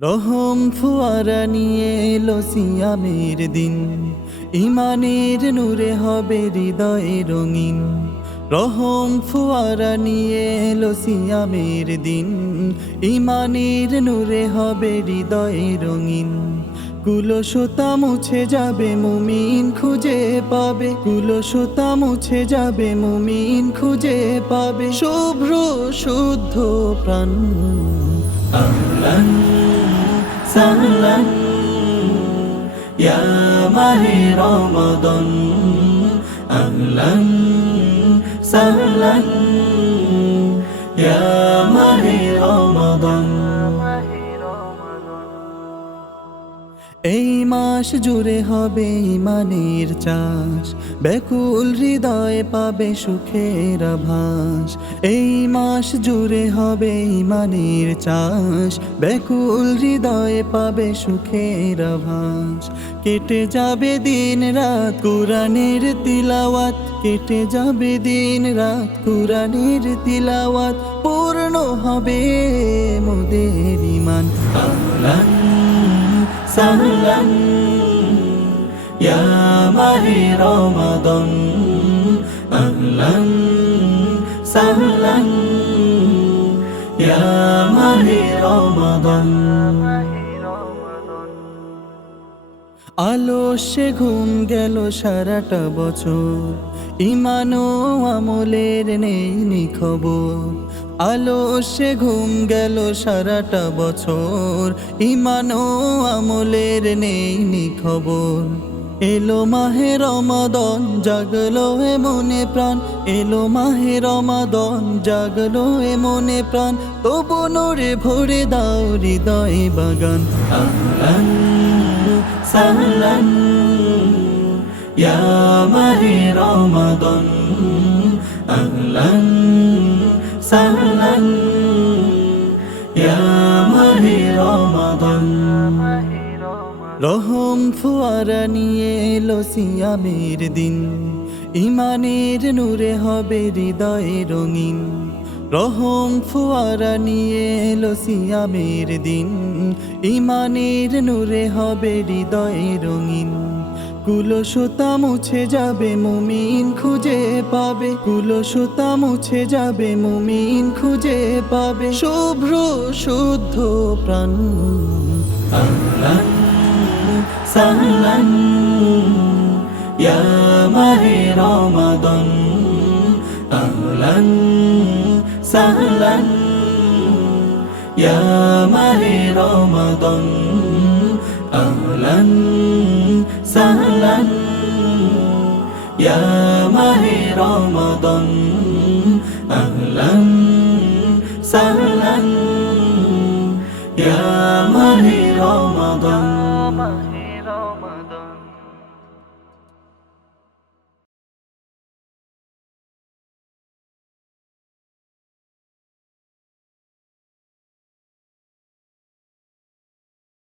রহম ফুয়ারা নিয়ে এলো সিয়ামের দিন, ইমানের নূরে হবে হৃদয়ে রঙিন। রহম ফুয়ারা নিয়ে এলো সিয়ামের দিন, ইমানের নূরে হবে হৃদয়ে রঙিন। কুলসতা মুছে যাবে মুমিন খুঁজে পাবে, কুলসতা মুছে যাবে মুমিন খুঁজে পাবে শুভ্র শুদ্ধ প্রাণ। আহলান সাহলান ইয়া মাহে রমাদান, আহলান সাহলান ইয়া মাহে রমাদান। এই মাস জুড়ে হবে ইমানের চাষ, ব্যাকুল হৃদয়ে পাবে সুখের আভাস। এই মাস জুড়ে হবে ইমানের চাষ, ব্যাকুল হৃদয়ে পাবে সুখের আভাস। কেটে যাবে দিন রাত কুরআনের তিলাওয়াত, কেটে যাবে দিন রাত কুরআনের তিলাওয়াত। পূর্ণ হবে মোদের ঈমান। আহলান সাহলান ইয়া মাহে রমাদান, আহলান সাহলান ইয়া মাহে রমাদান। আলস্যে ঘুম গেল সারাটা বছর, ঈমান ও আমলের নেই খবর। আলস্যে ঘুম গেল সারাটা বছর, ঈমান ও আমলের নেই খবর। এলো মাহে রমাদান জাগলো এ মনে প্রাণ, এলো মাহে রমাদান জাগলো এ মনে প্রাণ। তবু নূরে ভরে দাও হৃদয়ে বাগান। আহলান সাহলান ইয়া মাহে রমাদান, আহলান সাহলান ইয়া মাহে রমাদান। রহম ফুয়ারা নিয়ে এলো সিয়ামের দিন, ইমানের নূরে হবে হৃদয়ে রঙিন। রহম ফুয়ারা নিয়ে এলো সিয়ামের দিন, ইমানের নূরে হবে হৃদয়ে রঙিন। কুলসতা মুছে যাবে মুমিন খুঁজে পাবে, কুলসতা মুছে যাবে মুমিন খুঁজে পাবে শুভ্র শুদ্ধ প্রাণ। আহলান সাহলান ইয়া মাহে রমাদান, আহলান সাহলান ইয়া মাহে রমাদান, আহলান সাহলান ইয়া মাহে রমাদান, আহলান সাহলান ইয়া মাহে রমাদান।